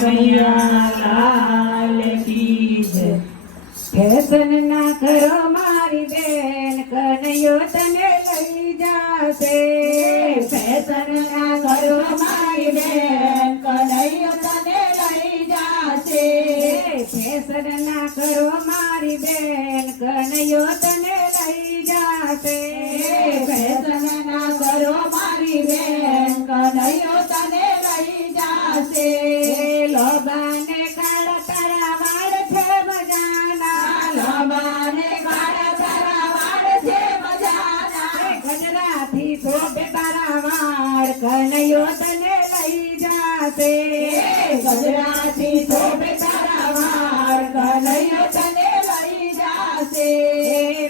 fashion ના કરો મારી બેન કનૈયો તને લઈ જાશે ફેશન ના કરો મારી બેન કનૈયો તને લઈ જાશે ફેશન ના કરો મારી બેન કનૈયો તને લઈ જાશે सोब बेतारा वार कन्हयो तने લઈ જાશે સજરાથી સોબ સારા वार કन्हयो તને લઈ જાશે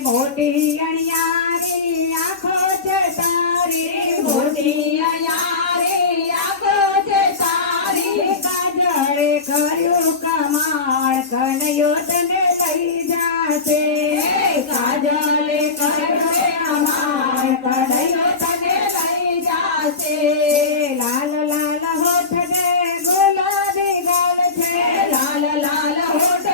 મોતીયાનીયારે આંખો જેતારી મોતીયાનીયારે આંખો જેતારી કજળે કર્યું કમાળ કन्हयो તને લઈ જાશે लाल लाल होठ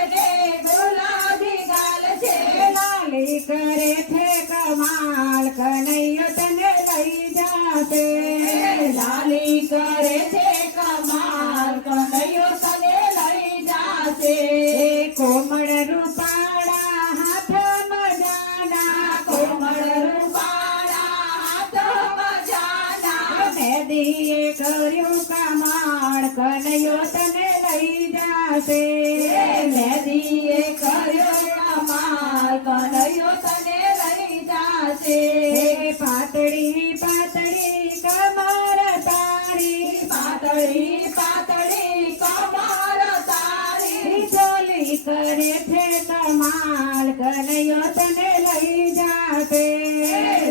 लाली करे थे कमाल कन्हैया तने लई जाते लाली करे थे कमाल कन्हैया तने लई जाते कोमल रूपाड़ा हाथ मजाना कोमल रूपाड़ा हाथ मजाना मैं दिए करियो कमाल कन्हैया तने કૈડા છે મેરીએ કર્યો અમાર કનૈયો તને લઈ જાશે પાતળી પાતળી કમર તારી પાતળી પાતળી કમર તારી ચોલી કરે છે તમાર કનૈયો તને લઈ જાશે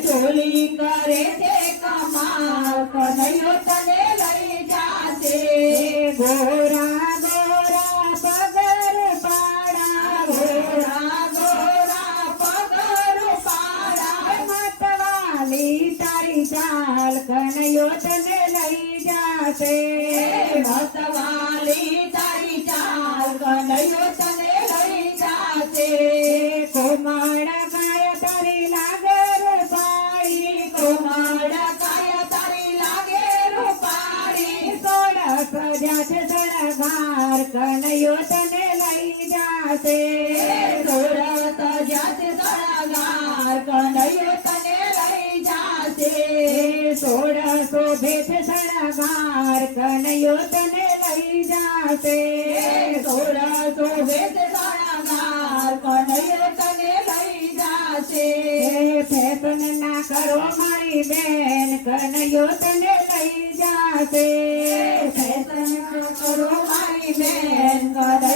ચોલી કરે છે કમાલ કનૈયો તને લઈ જાશે ગોળ લખન યોજને લઈ જાશે ભસવાલી તારી ચાલ કન યોજને લઈ જાશે કોમળ કાય તારી લાગે રૂપાળી કોમળ કાય તારી લાગે રૂપાળી સોળ સજા છે સળગાર કન યોજને લઈ જાશે સોળ સજા છે સળગાર કરો મારી બેન કનૈયો તને લઈ જાશે ફેફન કરો બેન